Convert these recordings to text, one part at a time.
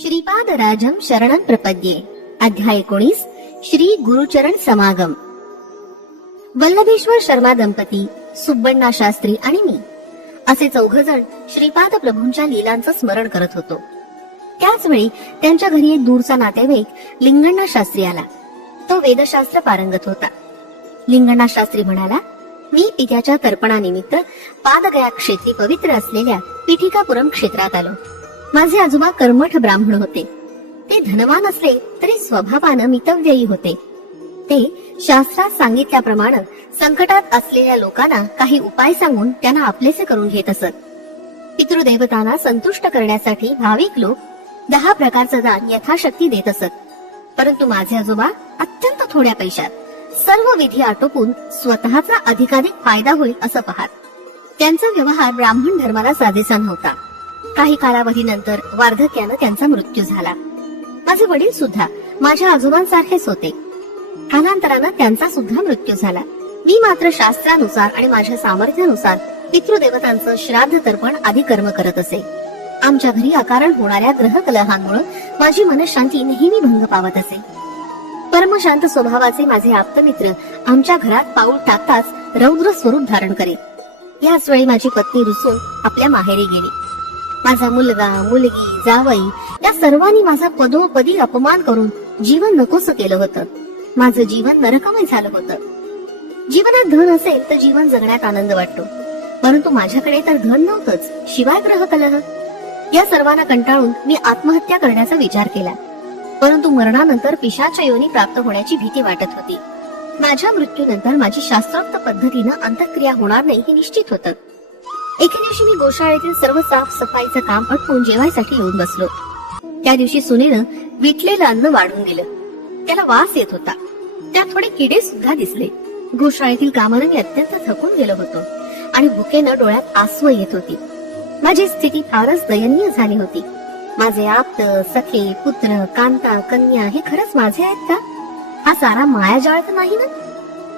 श्रीपाद राजम शरणं प्रपद्ये अध्याय एकोणीस श्री गुरुचरण समागम वल्लभेश्वर शर्मा दंपती सुब्बण्णा शास्त्री आणि मी असे चौघ जण श्रीपाद प्रभूंच्या लिलांचं स्मरण करत होतो त्याच वेळी त्यांच्या घरी एक दूरचा नातेवाईक लिंगण्णा शास्त्री आला तो वेदशास्त्र पारंगत होता लिंगण्णा शास्त्री म्हणाला मी पित्याच्या तर्पणानिमित्त पादगया क्षेत्री पवित्र असलेल्या पिठिकापुरम क्षेत्रात आलो माझे आजोबा कर्मठ ब्राह्मण होते ते धनवान असले तरी स्वभावानं मितव्ययी होते ते शास्त्रात सांगितल्याप्रमाणे संकटात असलेल्या लोकांना काही उपाय सांगून त्यांना आपलेसे करून घेत असत पितृदेवतांना संतुष्ट करण्यासाठी भाविक लोक दहा प्रकारचं दान यथाशक्ती देत असत परंतु माझे आजोबा अत्यंत थोड्या पैशात सर्व विधी आटोपून स्वतःचा अधिकाधिक फायदा होईल असं पाहत त्यांचा व्यवहार ब्राह्मण धर्माला साधेसा नव्हता काही कालावधीनंतर वार्धक्यानं त्यांचा मृत्यू झाला माझे वडील सुद्धा माझ्या आजोबांसारखेच होते कालांतरानं त्यांचा सुद्धा मृत्यू झाला मी मात्र शास्त्रानुसार आणि माझ्या सामर्थ्यानुसार पितृदेवतांचं श्राद्ध तर्पण आदी कर्म करत असे आमच्या घरी अकारण होणाऱ्या ग्रह कलहांमुळे माझी मनशांती नेहमी भंग पावत असे परमशांत स्वभावाचे माझे आप्तमित्र आमच्या घरात पाऊल टाकताच रौद्र स्वरूप धारण करेल याच वेळी माझी पत्नी रुसून आपल्या माहेरी गेली माझा मुलगा मुलगी जावई या सर्वांनी माझा पदोपदी अपमान करून जीवन नकोस केलं होतं माझं जीवन नरकमय झालं होतं जीवनात धन असेल तर जीवन जगण्यात आनंद वाटतो परंतु माझ्याकडे तर धन नव्हतंच शिवाय ग्रह कलह या सर्वांना कंटाळून मी आत्महत्या करण्याचा विचार केला परंतु मरणानंतर पिशाच्या योनी प्राप्त होण्याची भीती वाटत होती माझ्या मृत्यूनंतर माझी शास्त्रोक्त पद्धतीनं अंतक्रिया होणार नाही हे निश्चित होतं एके दिवशी मी गोशाळेतील सर्व साफसफाईचं काम आटपून जेवायसाठी येऊन बसलो त्या दिवशी सुनेनं विटलेलं अन्न वाढून दिलं त्याला वास येत होता त्यात थोडे किडे सुद्धा दिसले गोशाळेतील कामानं मी अत्यंत थकून गेलो होतो आणि भुकेनं डोळ्यात आसव येत होती माझी स्थिती फारच दयनीय झाली होती माझे आप्त सखे पुत्र कांता कन्या हे खरंच माझे आहेत का हा सारा मायाजाळ तर नाही ना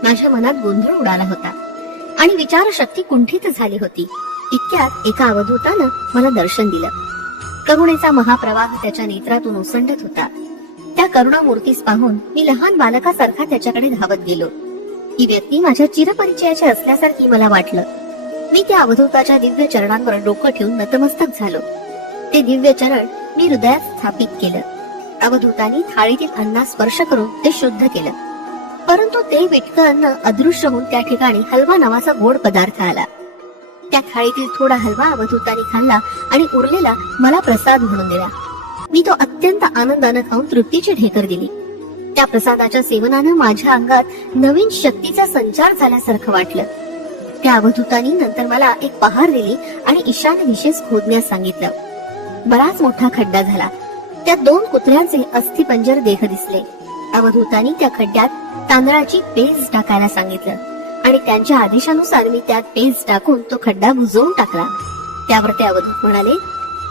माझ्या मनात गोंधळ उडाला होता आणि विचारशक्ती कुंठित झाली होती इतक्यात एका अवधूतानं मला दर्शन दिलं करुणेचा महाप्रवाह त्याच्या नेत्रातून ओसंडत होता त्या करुणा मूर्तीस पाहून मी लहान बालकासारखा त्याच्याकडे धावत गेलो ही व्यक्ती माझ्या चिरपरिचयाची असल्यासारखी मला वाटलं मी त्या अवधूताच्या दिव्य चरणांवर डोकं ठेवून नतमस्तक झालो ते दिव्य चरण मी हृदयात स्थापित केलं अवधूतानी थाळीतील अन्ना स्पर्श करून ते शुद्ध केलं परंतु ते विटकं अन्न अदृश्य होऊन त्या ठिकाणी हलवा नावाचा गोड पदार्थ आला त्या थाळीतील थोडा हलवा अवधूतानी खाल्ला आणि उरलेला मला प्रसाद म्हणून दिला मी तो अत्यंत आनंदानं खाऊन तृप्तीची ढेकर दिली त्या प्रसादाच्या सेवनानं माझ्या अंगात नवीन शक्तीचा संचार झाल्यासारखं वाटलं त्या अवधूतानी नंतर मला एक पहार दिली आणि ईशान विशेष खोदण्यास सांगितलं बराच मोठा खड्डा झाला त्या दोन कुत्र्यांचे अस्थिपंजर देह दिसले अवधूतानी त्या खड्ड्यात तांदळाची पेज टाकायला सांगितलं आणि त्यांच्या आदेशानुसार मी त्यात पेज टाकून तो खड्डा बुजवून टाकला त्यावर ते अवधूत म्हणाले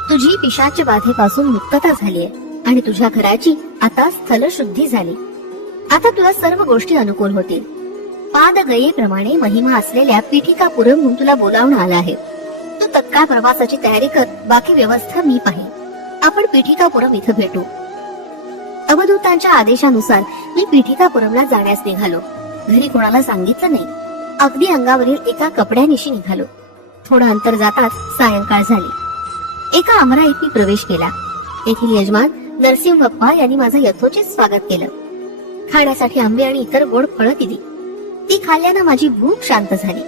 तुझी पिशाच बाधेपासून मुक्तता झाली आहे आणि तुझ्या घराची आता स्थलशुद्धी झाली आता तुला सर्व गोष्टी अनुकूल होतील पाद गयेप्रमाणे महिमा असलेल्या पीठिका पुरवून तुला बोलावून आला आहे तू तत्काळ प्रवासाची तयारी कर बाकी व्यवस्था मी पाहिजे आपण पीठिकापुरम इथं भेटू अवधूतांच्या आदेशानुसार मी पीठिकापुरमला जाण्यास निघालो घरी कोणाला सांगितलं नाही अगदी अंगावरील एका कपड्यानिशी निघालो थोडं अंतर जाताच सायंकाळ झाली एका अमराईत मी प्रवेश केला येथील यजमान नरसिंह बप्पा यांनी माझं यथोचित स्वागत केलं खाण्यासाठी आंबे आणि इतर गोड फळ दिली ती खाल्ल्यानं माझी भूक शांत झाली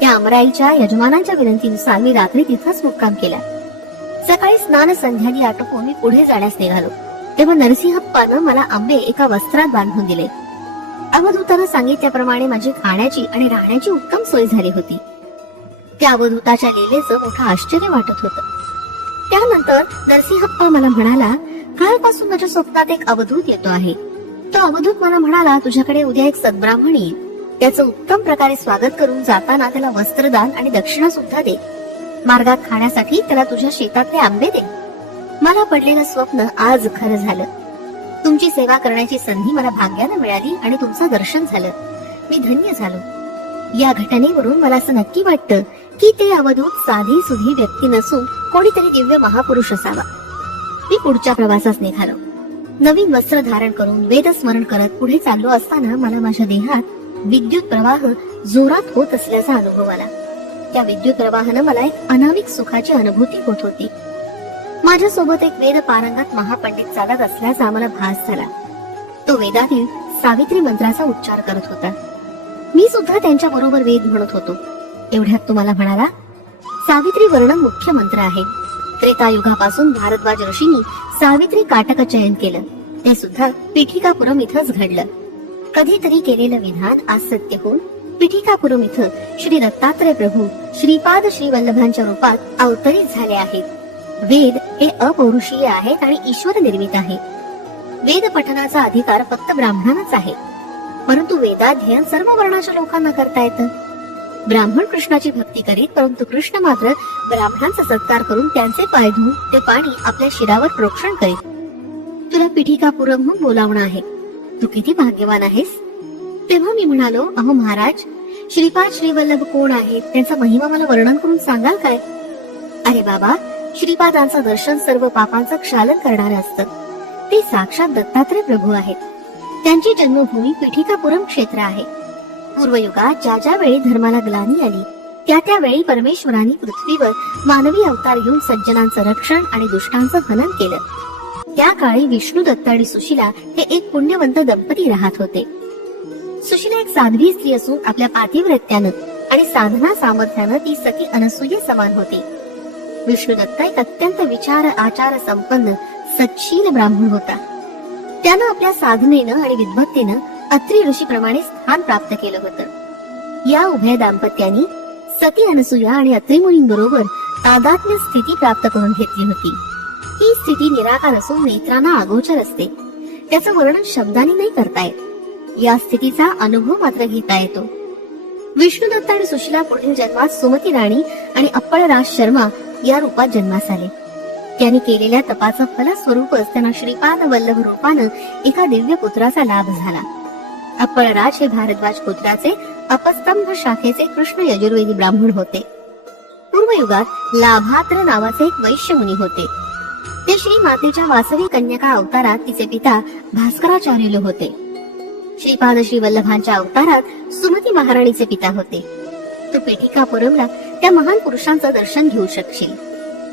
त्या अमराईच्या यजमानांच्या विनंतीनुसार मी रात्री तिथंच मुक्काम केला सकाळी स्नान संध्यानी आटोपून मी पुढे जाण्यास निघालो तेव्हा नरसिंहप्पानं मला आंबे एका वस्त्रात बांधून दिले अवधूताला सांगितल्याप्रमाणे माझी खाण्याची आणि राहण्याची उत्तम सोय झाली होती त्या अवधूताच्या लिलेचं मोठं आश्चर्य वाटत होत त्यानंतर नरसिंहप्पा मला म्हणाला कालपासून माझ्या स्वप्नात एक अवधूत येतो आहे तो अवधूत मला म्हणाला तुझ्याकडे उद्या एक सद्ब्राह्मण येईल त्याचं उत्तम प्रकारे स्वागत करून जाताना त्याला वस्त्रदान आणि दक्षिणा सुद्धा दे मार्गात खाण्यासाठी त्याला तुझ्या शेतातले आंबे दे मला पडलेलं स्वप्न आज खरं झालं तुमची सेवा करण्याची संधी मला भाग्यानं मिळाली आणि तुमचं दर्शन झालं मी धन्य झालो या घटनेवरून मला असं नक्की वाटतं की ते अवधूत साधी सुधी व्यक्ती नसून कोणीतरी दिव्य महापुरुष असावा मी पुढच्या प्रवासास निघालो नवीन वस्त्र धारण करून वेदस्मरण करत पुढे चाललो असताना मला माझ्या देहात विद्युत प्रवाह जोरात होत असल्याचा अनुभव आला त्या विद्युत प्रवाहानं मला एक अनामिक सुखाची अनुभूती होत होती माझ्यासोबत एक वेद पारंगात महापंडित चालत असल्याचा आम्हाला भास झाला तो वेदातील सावित्री मंत्राचा उच्चार करत होता मी सुद्धा त्यांच्या बरोबर वेद म्हणत होतो एवढ्यात तुम्हाला म्हणाला सावित्री वर्ण मुख्य मंत्र आहे त्रेतायुगापासून भारद्वाज ऋषींनी सावित्री काटक चयन केलं ते सुद्धा पिठिकापुरम इथंच घडलं कधीतरी केलेलं विधान आज सत्य होऊन पिठिकापुरम इथं श्री दत्तात्रय प्रभू श्रीपाद श्रीवल्लभांच्या रूपात अवतरित झाले आहेत वेद हे अपौरुषीय आहेत आणि ईश्वर निर्मित आहे वेद पठनाचा अधिकार फक्त ब्राह्मणांनाच आहे परंतु वेदाध्ययन सर्व वर्णाच्या लोकांना करता येतं ब्राह्मण कृष्णाची भक्ती करीत परंतु कृष्ण मात्र ब्राह्मणांचा सत्कार करून त्यांचे पाय धुवून ते पाणी आपल्या शिरावर प्रोक्षण करीत तुला पिठिका पुरम म्हणून बोलावणं आहे तू किती भाग्यवान आहेस तेव्हा मी म्हणालो अहो महाराज श्रीपाद श्रीवल्लभ कोण आहेत त्यांचा महिमा मला वर्णन करून सांगाल काय अरे बाबा श्रीपादांचं दर्शन सर्व पापांचं क्षालन करणारं असतं ते साक्षात दत्तात्रय प्रभू आहेत त्यांची जन्मभूमी पिठिकापुरम क्षेत्र आहे पूर्वयुगात ज्या ज्या वेळी धर्माला ग्लानी आली त्या त्यावेळी परमेश्वरांनी पृथ्वीवर मानवी अवतार घेऊन सज्जनांचं रक्षण आणि दुष्टांचं हनन केलं त्या काळी विष्णू दत्त आणि सुशिला हे एक पुण्यवंत दंपती राहत होते सुशीला एक साध्वी स्त्री असून आपल्या पातिव्रत्यानं आणि साधना सामर्थ्यानं ती सखी अनसूय समान होती विष्णुदत्त एक अत्यंत विचार आचार संपन्न सच्छील ब्राह्मण होता त्यानं आपल्या साधनेनं आणि विद्वत्तेनं अत्री ऋषीप्रमाणे स्थान प्राप्त केलं होत या उभय दाम्पत्यानी सती अनसुया आणि अत्री मुनींबरोबर तादात्म्य स्थिती प्राप्त करून घेतली होती ही स्थिती निराकार असून नेत्रांना अगोचर असते त्याचं वर्णन शब्दाने नाही करता येत या स्थितीचा अनुभव मात्र घेता येतो विष्णुदत्त आणि सुशिला पुढील जन्मात सुमती राणी आणि राज शर्मा या रूपात जन्मास आले त्यांनी केलेल्या तपाचं फलस्वरूपच त्यांना श्रीपाद वल्लभ रूपानं एका दिव्य पुत्राचा लाभ झाला अप्पळराज हे भारद्वाज पुत्राचे अपस्तंभ शाखेचे कृष्ण यजुर्वेदी ब्राह्मण होते पूर्वयुगात लाभात्र नावाचे एक वैश्य मुनी होते ते श्री मातेच्या वासवी कन्याका अवतारात तिचे पिता भास्कराचार्य होते श्रीपाद श्री वल्लभांच्या अवतारात सुमती महाराणीचे पिता होते तो पेठिका पुरवला त्या महान पुरुषांचं दर्शन घेऊ शकशील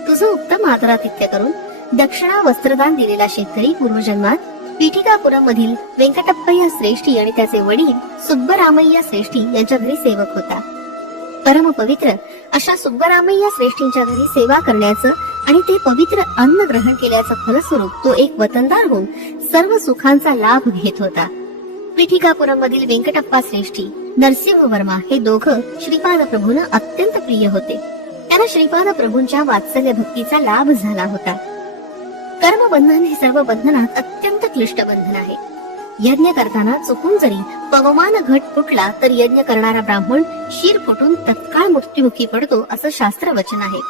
तुझं उत्तम आदरातिथ्य करून दक्षिणा वस्त्रदान दिलेला शेतकरी पूर्वजन्मात पीठिकापुरम मधील व्यंकटप्पय्या श्रेष्ठी आणि त्याचे वडील सुब्बरामय्या श्रेष्ठी यांच्या घरी सेवक होता परम पवित्र अशा सुब्बरामय्या श्रेष्ठींच्या घरी सेवा करण्याचं आणि ते पवित्र अन्न ग्रहण केल्याचं फलस्वरूप तो एक वतनदार होऊन सर्व सुखांचा लाभ घेत होता पीठिकापुरम मधील व्यंकटप्पा श्रेष्ठी नरसिंह वर्मा हे दोघ श्रीपाद प्रभूंना अत्यंत प्रिय होते त्यांना श्रीपाद प्रभूंच्या वात्सल्य भक्तीचा लाभ झाला होता कर्मबंधन हे सर्व बंधनात अत्यंत क्लिष्ट बंधन आहे यज्ञ करताना चुकून जरी पवमान घट फुटला तर यज्ञ करणारा ब्राह्मण शिर फुटून तत्काळ मृत्युमुखी पडतो असं शास्त्र वचन आहे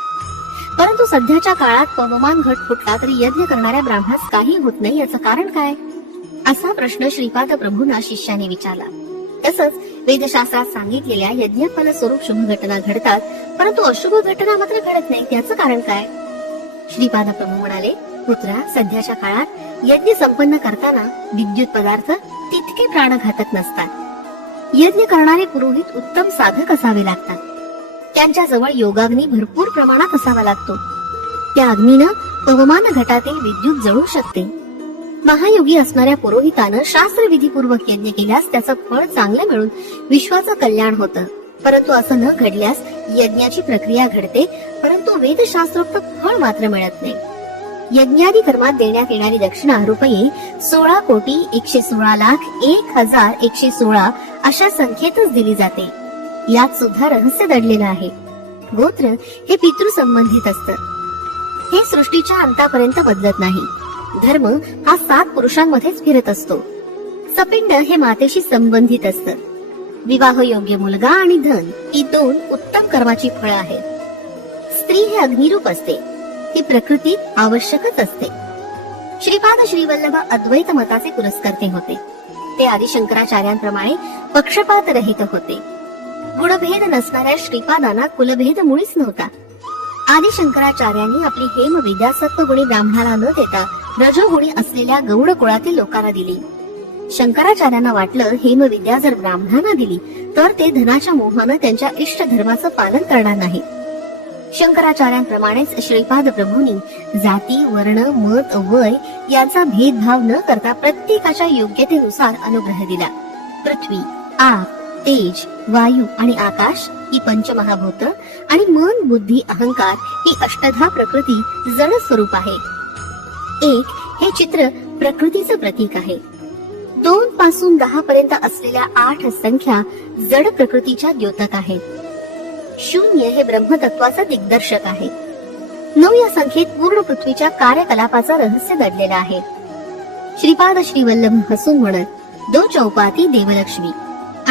परंतु सध्याच्या काळात पवमान घट फुटला तरी यज्ञ करणाऱ्या ब्राह्मणास काही होत नाही याचं कारण काय असा प्रश्न श्रीपाद प्रभूंना शिष्याने विचारला तसंच वेदशास्त्रात सांगितलेल्या यज्ञफल स्वरूप शुभ घटना घडतात परंतु अशुभ घटना मात्र घडत नाही त्याचं कारण काय श्रीपाद प्रभू म्हणाले पुत्रा सध्याच्या काळात यज्ञ संपन्न करताना विद्युत पदार्थ तितके प्राणघातक नसतात यज्ञ करणारे पुरोहित उत्तम साधक असावे लागतात त्यांच्या जवळ योगाग्नी भरपूर प्रमाणात असावा लागतो त्या अग्नीनं पवमान घटातील विद्युत जळू शकते महायोगी असणाऱ्या पुरोहितानं शास्त्र विधीपूर्वक यज्ञ केल्यास त्याचं फळ चांगलं मिळून विश्वाचं कल्याण होतं परंतु असं न घडल्यास यज्ञाची प्रक्रिया घडते परंतु वेदशास्त्रोक्त फळ मात्र मिळत नाही यज्ञादी कर्मात देण्यात येणारी दक्षिणा रुपये सोळा कोटी एकशे सोळा लाख एक हजार एकशे सोळा अशा संख्येतच दिली जाते यात सुद्धा रहस्य दडलेलं आहे गोत्र हे पितृ संबंधित असत हे सृष्टीच्या अंतापर्यंत बदलत नाही धर्म हा सात पुरुषांमध्येच फिरत असतो सपिंड हे मातेशी संबंधित असत विवाह योग्य मुलगा आणि धन ही दोन उत्तम कर्माची फळ आहेत स्त्री हे अग्निरूप असते ती प्रकृती आवश्यकच असते श्रीपाद श्रीवल्लभ अद्वैत मताचे पुरस्कर्ते होते ते आदिशंकराचार्यांप्रमाणे पक्षपात रहित होते गुणभेद नसणाऱ्या श्रीपादांना कुलभेद मुळीच नव्हता आदिशंकराचार्यांनी आपली हेम विद्या गुणी ब्राह्मणाला न देता रजोगुणी असलेल्या गौड कुळातील लोकांना दिली शंकराचार्यांना वाटलं ही विद्या जर ब्राह्मणांना दिली तर ते धनाच्या मोहानं त्यांच्या इष्ट धर्माचं पालन करणार नाही शंकराचार्यांप्रमाणेच श्रीपाद प्रभूंनी जाती वर्ण मत वय याचा भेदभाव न करता प्रत्येकाच्या योग्यतेनुसार अनुग्रह दिला पृथ्वी आप तेज वायू आणि आकाश ही पंचमहाभूत आणि मन बुद्धी अहंकार ही अष्टधा प्रकृती जड स्वरूप आहे एक हे चित्र प्रकृतीचं प्रतीक आहे दोन पासून दहा पर्यंत असलेल्या आठ संख्या जड प्रकृतीच्या द्योतक आहेत शून्य हे ब्रह्मतत्वाचं दिग्दर्शक आहे नऊ या संख्येत पूर्ण पृथ्वीच्या कार्यकलापाचं रहस्य दडलेला आहे श्रीपाद श्रीवल्लभ हसून म्हणत दोन चौपाती देवलक्ष्मी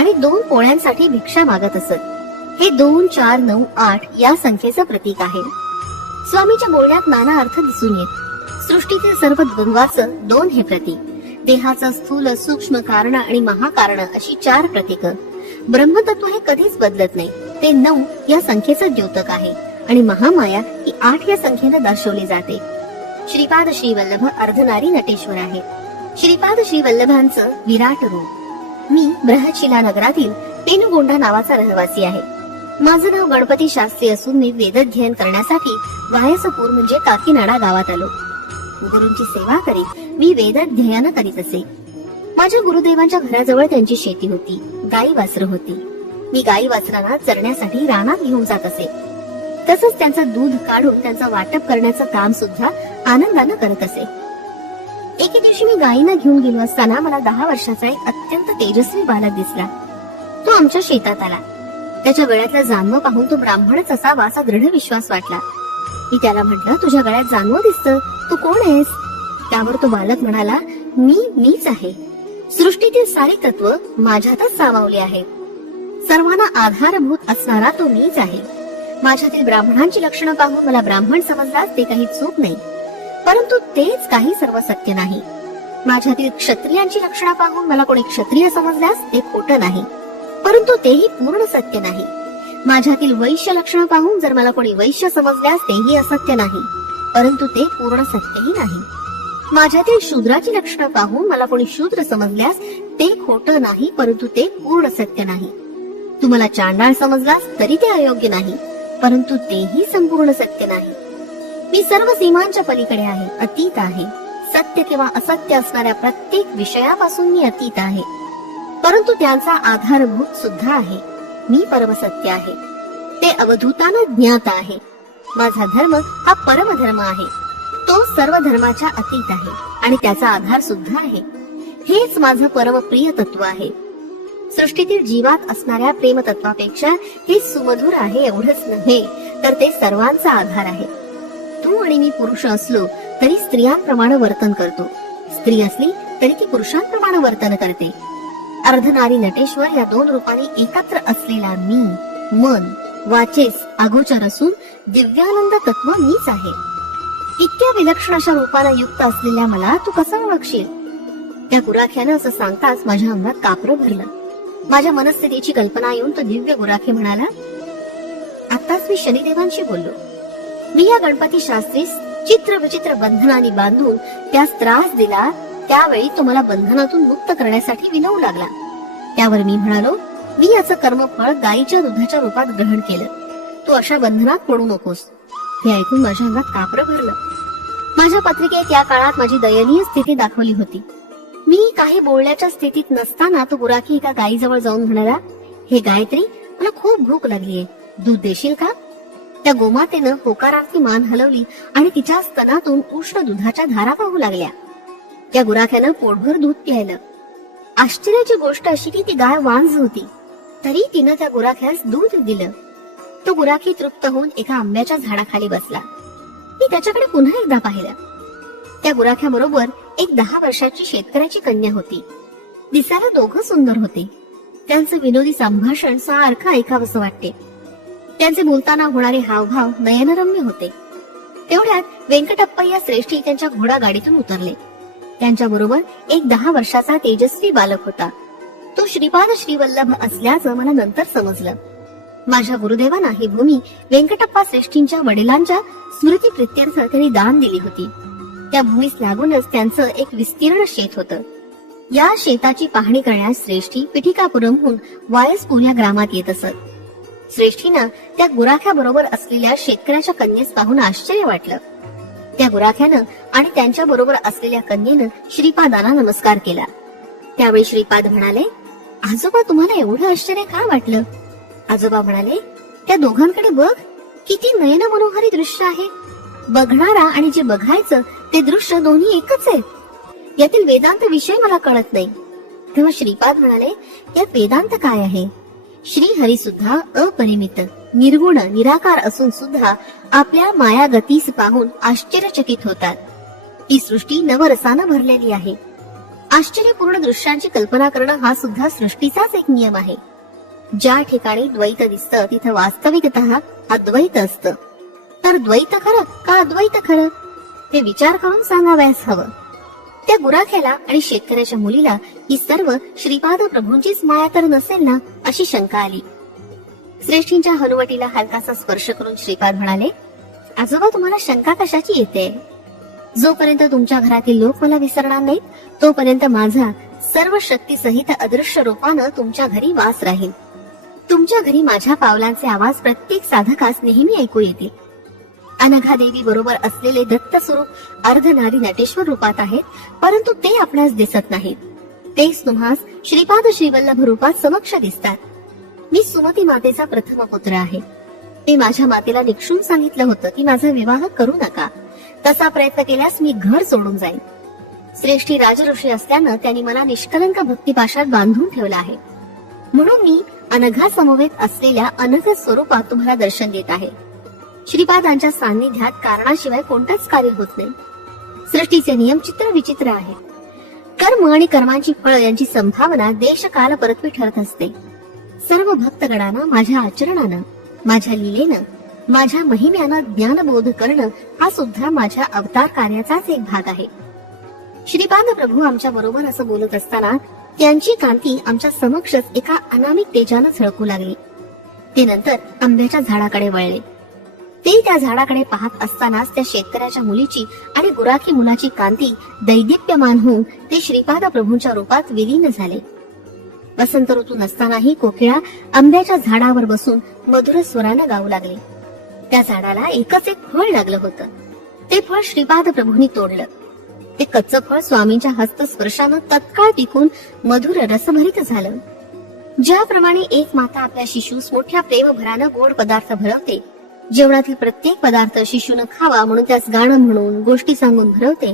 आणि दोन पोळ्यांसाठी भिक्षा मागत असत हे दोन चार नऊ आठ या संख्येचं प्रतीक आहे स्वामीच्या बोलण्यात नाना अर्थ दिसून येत सृष्टीतील सर्व द्वंद्वाचं दोन हे प्रतीक देहाचं स्थूल सूक्ष्म कारण आणि महाकारण अशी चार प्रतीक ब्रह्मतत्व हे कधीच बदलत नाही ते नऊ या संख्येचं द्योतक आहे आणि महामाया ही आठ या संख्येनं दर्शवली जाते श्रीपाद श्री वल्लभ अर्धनारी नटेश्वर आहे श्रीपाद श्री विराट रूप मी ब्रहशिला नगरातील पेनुगोंडा नावाचा रहिवासी आहे माझं नाव गणपती शास्त्री असून मी वेदाध्ययन करण्यासाठी वायसपूर म्हणजे काकीनाडा गावात आलो गुरुंची सेवा करीत मी वेदाध्ययन करीत असे माझ्या गुरुदेवांच्या घराजवळ त्यांची शेती होती गाई वासर होती मी गाई वासराला चरण्यासाठी रानात घेऊन जात असे तसंच त्यांचा दूध काढून त्यांचा वाटप करण्याचं काम सुद्धा आनंदानं करत असे एके दिवशी मी गायींना घेऊन गेलो असताना मला दहा वर्षाचा एक अत्यंत तेजस्वी बालक दिसला तो आमच्या शेतात आला त्याच्या वेळातला जाणवं पाहून तो ब्राह्मणच असावा असा दृढ विश्वास वाटला मी त्याला म्हटलं तुझ्या गळ्यात जानवं दिसत तू कोण आहेस त्यावर तो बालक म्हणाला मी मीच आहे सृष्टीतील सारी तत्व माझ्यातच सामावली आहे सर्वांना आधारभूत असणारा तो मीच आहे माझ्यातील ब्राह्मणांची लक्षणं पाहून मला ब्राह्मण समजलास ते काही चूक नाही परंतु तेच काही सर्व सत्य नाही माझ्यातील क्षत्रियांची लक्षणं पाहून मला कोणी क्षत्रिय समजल्यास ते खोटं नाही परंतु तेही पूर्ण सत्य नाही माझ्यातील वैश्य लक्षणं पाहून जर मला कोणी वैश्य समजल्यास तेही असत्य नाही परंतु ते पूर्ण सत्यही नाही माझ्यातील शूद्राची लक्षणं पाहून मला कोणी शूद्र समजल्यास ते खोट नाही परंतु ते पूर्ण सत्य नाही तुम्हाला चांडाळ समजलास तरी ते अयोग्य नाही परंतु तेही संपूर्ण सत्य नाही मी सर्व सीमांच्या पलीकडे आहे अतीत आहे सत्य किंवा असत्य असणाऱ्या प्रत्येक विषयापासून मी अतीत आहे परंतु त्यांचा आधारभूत सुद्धा आहे मी परमसत्य आहे ते अवधूतांना ज्ञात आहे माझा धर्म हा परमधर्म आहे तो सर्व धर्माच्या अतीत आहे आणि त्याचा आधार सुद्धा आहे हेच माझं परमप्रिय तत्व आहे सृष्टीतील जीवात असणाऱ्या प्रेम तत्वापेक्षा हे सुमधुर आहे एवढंच नव्हे तर ते सर्वांचा आधार आहे तू आणि मी पुरुष असलो तरी स्त्रियांप्रमाणे वर्तन करतो स्त्री असली तरी ती पुरुषांप्रमाणे वर्तन करते अर्धनारी नटेश्वर या दोन रूपाने एकत्र असलेला मी मन वाचेस अगोचर असून दिव्यानंद तत्व मीच आहे इतक्या विलक्षण अशा रूपाला युक्त असलेल्या मला तू कसा ओळखशील त्या गुराख्यानं असं सांगताच माझ्या अंगात कापर भरलं माझ्या मनस्थितीची कल्पना येऊन तो दिव्य गुराखे म्हणाला आताच मी शनिदेवांशी बोललो मी या गणपती शास्त्रीस चित्र विचित्र बंधनाने बांधून त्यास त्रास दिला त्यावेळी तो मला बंधनातून मुक्त करण्यासाठी विनवू लागला त्यावर मी म्हणालो मी याचं कर्मफळ गायीच्या दुधाच्या रूपात ग्रहण केलं तू अशा बंधनात पडू नकोस हे ऐकून माझ्या अंगात कापर भरलं माझ्या पत्रिकेत त्या काळात माझी दयनीय स्थिती दाखवली होती मी काही बोलण्याच्या स्थितीत नसताना तो गुराखी एका गायीजवळ जाऊन म्हणाला हे गायत्री मला खूप भूक लागलीये दूध देशील का त्या गोमातेनं होकारार्थी मान हलवली आणि तिच्या स्तनातून उष्ण दुधाच्या धारा पाहू लागल्या त्या गुराख्यानं पोटभर दूध प्यायलं आश्चर्याची गोष्ट अशी की ती गाय वांज होती तरी तिनं त्या गुराख्यास दूध दिलं तो गुराखी तृप्त होऊन एका आंब्याच्या झाडाखाली बसला मी त्याच्याकडे पुन्हा एकदा पाहिलं त्या गुराख्याबरोबर एक दहा वर्षाची शेतकऱ्याची कन्या होती दिसायला दोघं सुंदर होते त्यांचं विनोदी संभाषण सारखं असं वाटते त्यांचे बोलताना होणारे हावभाव नयनरम्य होते तेवढ्यात व्यंकटप्पा या श्रेष्ठी त्यांच्या घोडा गाडीतून उतरले त्यांच्याबरोबर एक दहा वर्षाचा तेजस्वी बालक होता तो श्रीपाद श्रीवल्लभ असल्याचं मला नंतर समजलं माझ्या गुरुदेवांना ही भूमी व्यंकटप्पा श्रेष्ठींच्या वडिलांच्या स्मृती प्रित्यर्थ त्यांनी दान दिली होती त्या भूमीस लागूनच त्यांचं एक विस्तीर्ण शेत होतं या शेताची पाहणी करण्यास श्रेष्ठी पिठिकापुरमहून वायसपूर या ग्रामात येत असत श्रेष्ठीनं त्या गुराख्याबरोबर असलेल्या शेतकऱ्याच्या कन्येस पाहून आश्चर्य वाटलं त्या गुराख्यानं आणि त्यांच्या बरोबर असलेल्या कन्येनं श्रीपादाला नमस्कार केला त्यावेळी श्रीपाद म्हणाले आजोबा तुम्हाला एवढं आश्चर्य का वाटलं आजोबा म्हणाले त्या दोघांकडे बघ किती नयन मनोहरी दृश्य आहे बघणारा आणि जे बघायचं ते दृश्य दोन्ही एकच आहे यातील वेदांत विषय मला कळत नाही तेव्हा श्रीपाद म्हणाले यात वेदांत काय आहे श्रीहरी सुद्धा अपरिमित निर्गुण निराकार असून सुद्धा आपल्या माया गतीस पाहून आश्चर्यचकित होतात ही सृष्टी नवरसानं भरलेली आहे आश्चर्यपूर्ण दृश्यांची कल्पना करणं हा सुद्धा सृष्टीचाच एक नियम आहे ज्या ठिकाणी द्वैत दिसतं तिथं वास्तविकत अद्वैत असत तर द्वैत खरं का अद्वैत खरं हे विचार करून सांगावयास हवं त्या गुराख्याला आणि शेतकऱ्याच्या मुलीला ही सर्व श्रीपाद प्रभूंचीच माया तर नसेल ना अशी शंका आली श्रेष्ठींच्या हनुवटीला हलकासा स्पर्श करून श्रीपाद म्हणाले आजोबा तुम्हाला शंका कशाची येते जोपर्यंत तुमच्या घरातील लोक मला विसरणार नाहीत तोपर्यंत माझा सर्व शक्ती सहित अदृश्य रूपानं तुमच्या घरी वास राहील तुमच्या घरी माझ्या पावलांचे आवाज प्रत्येक साधकास नेहमी ऐकू येते अनघा देवी बरोबर असलेले दत्त स्वरूप अर्धनारी नटेश्वर रूपात आहेत परंतु ते आपणास दिसत नाहीत तेच तुम्हाला श्रीपाद श्रीवल्लभ रूपात समक्ष दिसतात मी सुमती मातेचा प्रथम पुत्र आहे ते माझ्या मातेला निक्षून सांगितलं होतं की माझा विवाह करू नका तसा प्रयत्न केल्यास मी घर सोडून जाईन श्रेष्ठी राजऋषी असल्यानं त्यांनी मला निष्कलंक भक्तिपाशात बांधून ठेवला आहे म्हणून मी अनघासमवेत असलेल्या अनघ स्वरूपात तुम्हाला दर्शन देत आहे श्रीपादांच्या सान्निध्यात कारणाशिवाय कोणताच कार्य होत नाही सृष्टीचे नियम चित्र विचित्र आहेत कर्म आणि कर्मांची फळ यांची संभावना देश काल परत्वी ठरत असते सर्व भक्तगणांना माझ्या आचरणानं माझ्या लिलेनं माझ्या महिम्यानं ज्ञानबोध करणं हा सुद्धा माझ्या अवतार कार्याचाच एक भाग आहे श्रीपाद प्रभू आमच्या बरोबर असं बोलत असताना त्यांची कांती आमच्या समक्षच एका अनामिक तेजानं झळकू लागली ते नंतर आंब्याच्या झाडाकडे वळले ते त्या झाडाकडे पाहत असतानाच त्या शेतकऱ्याच्या मुलीची आणि गुराखी मुलाची कांती दैदिप्यमान होऊन ते श्रीपाद प्रभूंच्या रूपात विलीन झाले वसंत ऋतू नसतानाही कोकिळा आंब्याच्या झाडावर बसून मधुर स्वरानं गाऊ लागले त्या झाडाला एकच एक फळ लागलं होतं ते फळ श्रीपाद प्रभूंनी तोडलं ते कच्च फळ स्वामींच्या हस्तस्पर्शानं तत्काळ पिकून मधुर रसभरित झालं ज्याप्रमाणे एक माता आपल्या शिशूस मोठ्या प्रेमभरानं गोड पदार्थ भरवते जेवणातील प्रत्येक पदार्थ शिशून खावा म्हणून त्यास गाणं म्हणून गोष्टी सांगून भरवते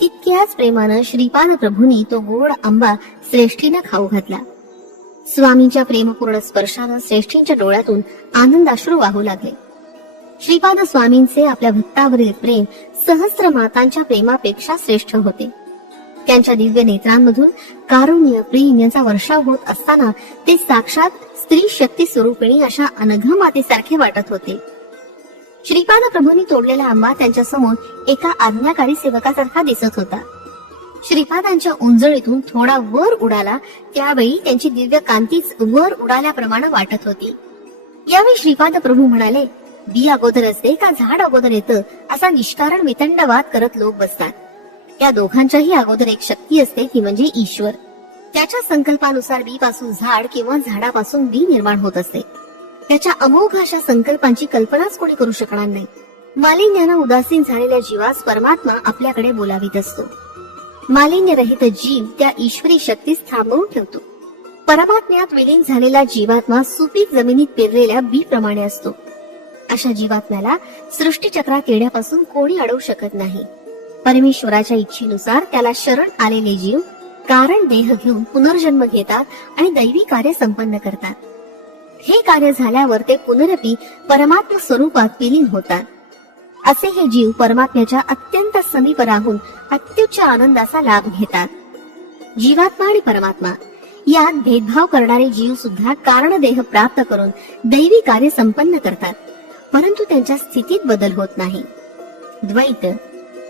तितक्याच प्रेमानं श्रीपाद प्रभूंनी तो गोड आंबा श्रेष्ठीनं खाऊ घातला स्वामींच्या प्रेमपूर्ण स्पर्शानं श्रेष्ठींच्या डोळ्यातून आनंदाश्रू वाहू लागले श्रीपाद स्वामींचे आपल्या भक्तावरील प्रेम सहस्र मातांच्या प्रेमापेक्षा श्रेष्ठ होते त्यांच्या दिव्य नेत्रांमधून कारुण्य प्रेम यांचा वर्षाव होत असताना ते साक्षात स्त्री शक्ती स्वरूपिणी अशा अनघ मातेसारखे वाटत होते श्रीपाद प्रभूंनी तोडलेला आंबा त्यांच्या समोर एका आज्ञाकारी सेवकासारखा दिसत होता श्रीपादांच्या उंजळीतून थोडा वर उडाला त्यावेळी त्यांची दिव्य कांतीच वर उडाल्याप्रमाणे वाटत होती यावेळी श्रीपाद प्रभू म्हणाले बी अगोदर असते का झाड अगोदर येतं असा निष्कारण वितंडवाद करत लोक बसतात त्या दोघांच्याही अगोदर एक शक्ती असते ती म्हणजे ईश्वर त्याच्या संकल्पानुसार बी पासून झाड किंवा झाडापासून बी निर्माण होत असते त्याच्या अमोघ अशा संकल्पांची कल्पनाच कोणी करू शकणार नाही मालिन्यानं उदासीन झालेल्या जीवास परमात्मा आपल्याकडे बोलावीत असतो मालिन्य रहित जीव त्या ईश्वरी शक्तीस थांबवून ठेवतो परमात्म्यात विलीन झालेला जीवात्मा सुपीक जमिनीत पेरलेल्या बी प्रमाणे असतो अशा जीवात्म्याला सृष्टीचक्रात येण्यापासून कोणी अडवू शकत नाही परमेश्वराच्या इच्छेनुसार त्याला शरण आलेले जीव कारण देह घेऊन पुनर्जन्म घेतात आणि दैवी कार्य संपन्न करतात हे कार्य झाल्यावर ते पुनरपी परमात्म स्वरूपात विलीन होतात असे हे जीव परमात्म्याच्या अत्यंत समीप राहून अत्युच्च आनंदाचा लाभ घेतात जीवात्मा आणि परमात्मा यात भेदभाव करणारे जीव सुद्धा कारण देह प्राप्त करून दैवी कार्य संपन्न करतात परंतु त्यांच्या स्थितीत बदल होत नाही द्वैत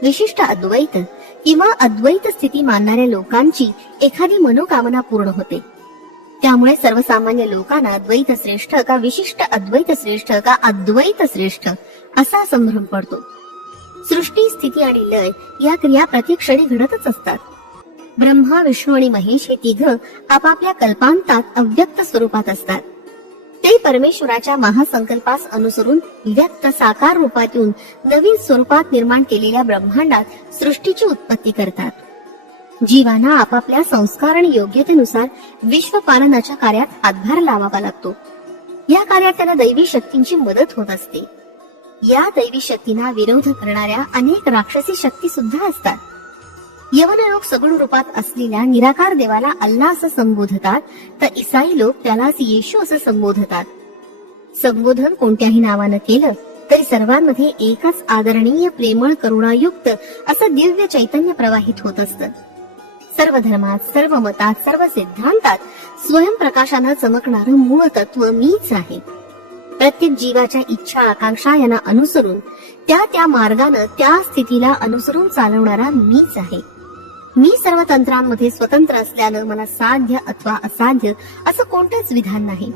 विशिष्ट अद्वैत किंवा अद्वैत स्थिती मानणाऱ्या लोकांची एखादी मनोकामना पूर्ण होते त्यामुळे सर्वसामान्य लोकांना द्वैत श्रेष्ठ का विशिष्ट अद्वैत श्रेष्ठ का अद्वैत श्रेष्ठ असा संभ्रम पडतो सृष्टी स्थिती आणि लय या क्रिया प्रतिक्षणी घडतच असतात ब्रह्मा विष्णू आणि महेश हे तिघ आपापल्या कल्पांतात अव्यक्त स्वरूपात असतात ते परमेश्वराच्या महासंकल्पास अनुसरून व्यक्त साकार रूपातून नवीन स्वरूपात निर्माण केलेल्या ब्रह्मांडात सृष्टीची उत्पत्ती करतात जीवाना आपापल्या संस्कार आणि योग्यतेनुसार विश्व पालनाच्या कार्यात हातभार लावावा लागतो या कार्यात त्याला दैवी शक्तींची मदत होत असते या दैवी शक्तींना विरोध करणाऱ्या अनेक राक्षसी शक्ती सुद्धा असतात यवन लोक सगुण रूपात असलेल्या निराकार देवाला अल्ला असं संबोधतात तर इसाई लोक त्यालाच येशू असं संबोधतात संबोधन कोणत्याही नावानं केलं तरी सर्वांमध्ये एकच आदरणीय प्रेमळ करुणायुक्त असं दिव्य चैतन्य प्रवाहित होत असतं सर्व धर्मात सर्व मतात सर्व सिद्धांतात स्वयंप्रकाशानं चमकणारं मूळ तत्व मीच आहे प्रत्येक जीवाच्या इच्छा आकांक्षा यांना अनुसरून त्या त्या मार्गानं त्या स्थितीला अनुसरून चालवणारा मीच आहे मी सर्व तंत्रांमध्ये स्वतंत्र असल्यानं मला साध्य अथवा असाध्य असं कोणतंच विधान नाही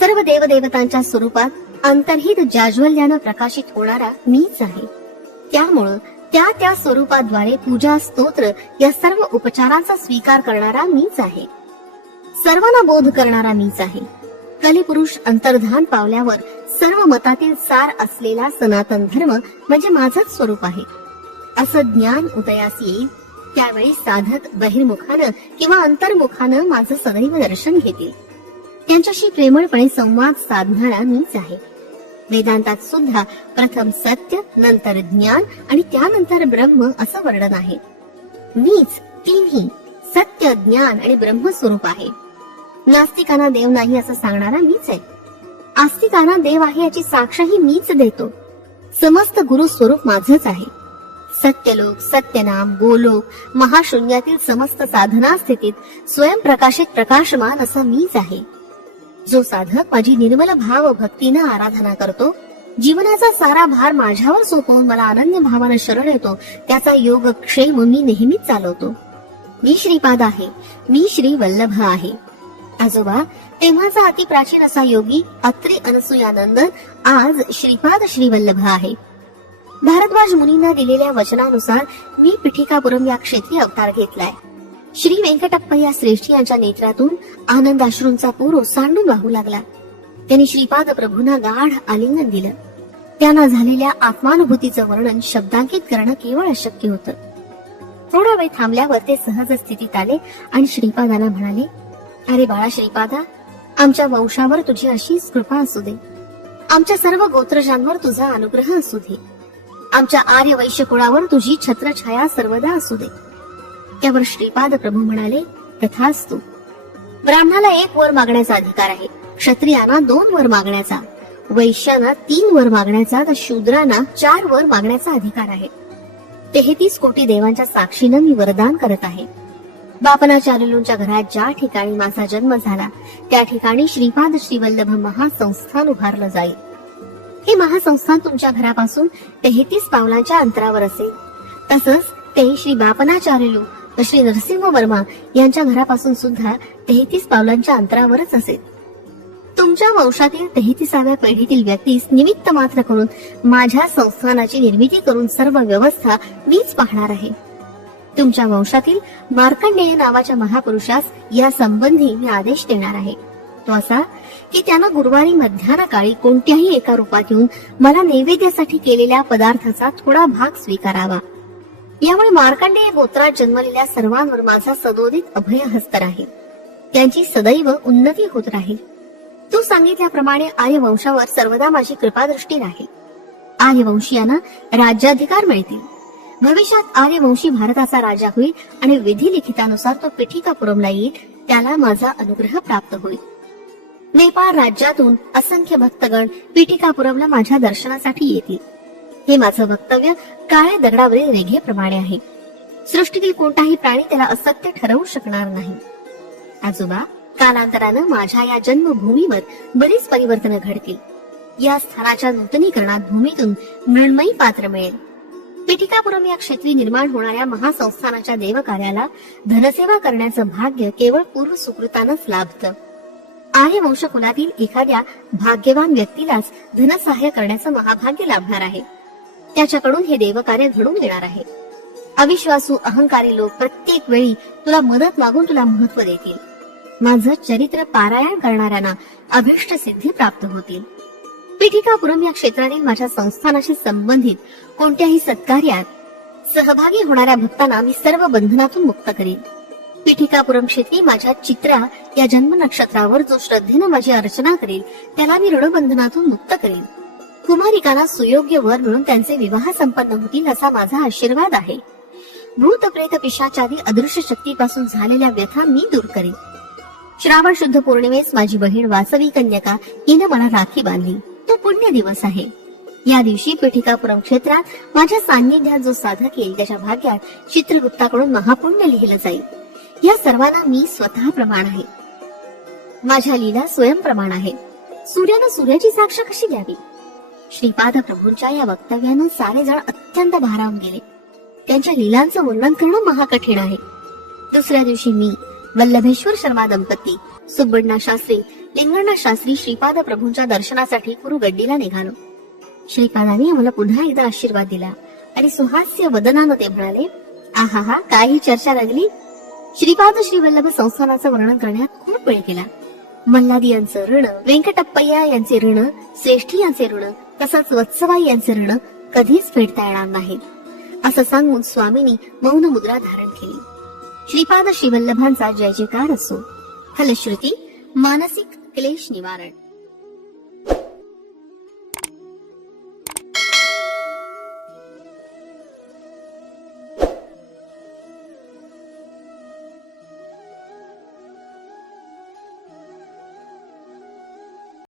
सर्व देवदेवतांच्या स्वरूपात अंतर्हित जाज्वल्यानं प्रकाशित होणारा मीच आहे त्यामुळं त्या त्या स्वरूपाद्वारे पूजा स्तोत्र या सर्व उपचारांचा स्वीकार करणारा मीच आहे सर्वांना बोध करणारा मीच आहे कलिपुरुष अंतर्धान पावल्यावर सर्व मतातील सार असलेला सनातन धर्म म्हणजे माझंच स्वरूप आहे असं ज्ञान उदयास येईल त्यावेळी साधक बहिर्मुखानं किंवा अंतर्मुखानं माझं सदैव दर्शन घेतील त्यांच्याशी प्रेमळपणे संवाद साधणारा मीच आहे वेदांतात सुद्धा प्रथम सत्य नंतर ज्ञान आणि त्यानंतर ब्रह्म असं वर्णन आहे मीच तिन्ही सत्य ज्ञान आणि ब्रह्म स्वरूप आहे नास्तिकांना देव नाही असं सांगणारा मीच आहे आस्तिकांना देव आहे याची साक्षही मीच देतो समस्त गुरु स्वरूप माझच आहे सत्यलोक सत्यनाम गोलोक महाशून्यातील समस्त साधना स्थितीत स्वयंप्रकाशित प्रकाशमान असा मीच आहे जो साधक माझी निर्मल भाव भक्तीनं आराधना करतो जीवनाचा सारा भार माझ्यावर सोपवून मला अनन्य भावानं शरण येतो त्याचा योग क्षेम मी नेहमीच चालवतो मी श्रीपाद आहे मी श्री वल्लभ आहे आजोबा तेव्हाचा अति प्राचीन असा योगी अत्री अनसुयानंद आज श्रीपाद श्री वल्लभ आहे भारद्वाज मुनींना दिलेल्या वचनानुसार मी पिठिकापुरम या क्षेत्री अवतार घेतलाय श्री व्यंकटप्पय़ा श्रेष्ठी यांच्या नेत्रातून आनंदाश्रूंचा पूर सांडून वाहू लागला त्यांनी श्रीपाद प्रभूंना गाढ आलिंगन दिलं त्यांना झालेल्या आत्मानुभूतीचं वर्णन शब्दांकित करणं केवळ अशक्य होत थोडा वेळ थांबल्यावर ते सहज स्थितीत आले आणि श्रीपादांना म्हणाले अरे बाळा श्रीपादा आमच्या वंशावर तुझी अशीच कृपा असू दे आमच्या सर्व गोत्रजांवर तुझा अनुग्रह असू दे आमच्या आर्य वैश्य कुळावर तुझी छत्रछाया सर्वदा असू दे त्यावर श्रीपाद प्रभू म्हणाले तथास्तु ब्राह्मणाला एक वर मागण्याचा अधिकार आहे क्षत्रियांना दोन वर मागण्याचा वैश्याना तीन वर मागण्याचा तर शूद्रांना चार वर मागण्याचा अधिकार आहे तेहतीस कोटी देवांच्या साक्षीनं मी वरदान करत आहे बापनाचार्यूंच्या घरात ज्या ठिकाणी माझा जन्म झाला त्या ठिकाणी श्रीपाद श्रीवल्लभ महासंस्थान उभारलं जाईल हे महासंस्थान तुमच्या घरापासून तेहतीस पावलांच्या अंतरावर असेल तसंच ते श्री बापनाचार्यू श्री नरसिंह वर्मा यांच्या घरापासून सुद्धा तेहतीस पावलांच्या अंतरावरच असेल तुमच्या वंशातील तेहतीसाव्या पिढीतील व्यक्तीस निमित्त मात्र करून माझ्या संस्थानाची निर्मिती करून सर्व व्यवस्था मीच पाहणार आहे तुमच्या वंशातील मार्कंडेय नावाच्या महापुरुषास या संबंधी मी आदेश देणार आहे तो असा की त्यानं गुरुवारी काळी कोणत्याही एका रूपात येऊन मला नैवेद्यासाठी केलेल्या पदार्थाचा थोडा भाग स्वीकारावा यामुळे मार्कंडेय गोत्रात जन्मलेल्या सर्वांवर माझा सदोदित अभय हस्त राहील त्यांची सदैव उन्नती होत राहील तू सांगितल्याप्रमाणे आर्यवंशावर सर्वदा माझी कृपादृष्टी राहील आर्यवंशीयांना राज्याधिकार मिळतील भविष्यात आर्यवंशी भारताचा राजा होईल आणि विधी लिखितानुसार तो पिठिकापुरमला येईल त्याला माझा अनुग्रह प्राप्त होईल नेपाळ राज्यातून असंख्य भक्तगण पिठिकापुरमला माझ्या दर्शनासाठी येतील हे माझं वक्तव्य काळ्या दगडावरील रेघेप्रमाणे आहे सृष्टीतील कोणताही प्राणी त्याला असत्य ठरवू शकणार नाही आजोबा कालांतरानं माझ्या या जन्मभूमीवर बरीच परिवर्तन घडतील या स्थानाच्या नूतनीकरणात भूमीतून मृण्मयी पात्र मिळेल पीठिकापुरम या क्षेत्री निर्माण होणाऱ्या महासंस्थानाच्या देवकार्याला धनसेवा करण्याचं भाग्य केवळ पूर्व सुकृतानच लाभतं वंश कुलातील एखाद्या भाग्यवान व्यक्तीलाच धनसहाय्य करण्याचं महाभाग्य लाभणार आहे त्याच्याकडून हे देवकार्य घडून येणार आहे अविश्वासू अहंकारी लोक प्रत्येक वेळी तुला मदत मागून तुला महत्व देतील माझं चरित्र पारायण करणाऱ्यांना अभिष्ट सिद्धी प्राप्त होतील पीठिकापुरम या क्षेत्रातील माझ्या संस्थानाशी संबंधित कोणत्याही सत्कार्यात सहभागी होणाऱ्या भक्तांना मी सर्व बंधनातून मुक्त करेन पीठिकापुरम क्षेत्री माझ्या चित्रा या जन्म नक्षत्रावर जो श्रद्धेनं माझी अर्चना करेल त्याला मी ऋणबंधनातून मुक्त करेन कुमारिकाला सुयोग्य वर म्हणून त्यांचे विवाह संपन्न होतील असा माझा आशीर्वाद आहे भूत प्रेत पिशाचारी अदृश्य शक्तीपासून झालेल्या व्यथा मी दूर करेन श्रावण शुद्ध पौर्णिमेस माझी बहीण वासवी कन्याका हिनं मला राखी बांधली तो पुण्य दिवस आहे या दिवशी पिठिकापुरम क्षेत्रात माझ्या सान्निध्यात जो साधक येईल त्याच्या भाग्यात चित्रगुप्ताकडून महापुण्य लिहिलं जाईल या सर्वांना मी स्वतः प्रमाण आहे माझ्या लीला स्वयंप्रमाण आहे सूर्यानं सूर्याची साक्ष कशी द्यावी श्रीपाद प्रभूंच्या या वक्तव्यानं सारे जण अत्यंत भारावून गेले त्यांच्या लिलांचं वर्णन करणं महाकठीण आहे दुसऱ्या दिवशी मी वल्लभेश्वर शर्मा दंपती सुब्बण्णा शास्त्री लिंगण्णा शास्त्री श्रीपाद प्रभूंच्या दर्शनासाठी कुरुगड्डीला निघालो श्रीपादाने आम्हाला पुन्हा एकदा आशीर्वाद दिला आणि सुहास्य वदनानं ते म्हणाले आहा हा काय ही चर्चा लागली श्रीपाद श्री वल्लभ संस्थानाचं वर्णन करण्यात खूप वेळ गेला मल्लादी यांचं ऋण व्यंकटप्पय्या यांचे ऋण श्रेष्ठी यांचे ऋण तसंच वत्सबाई यांचे ऋण कधीच फेडता येणार नाही असं सांगून स्वामींनी मौन मुद्रा धारण केली श्रीपाद श्रीवल्लभांचा जय जयकार असो फलश्रुती मानसिक क्लेश निवारण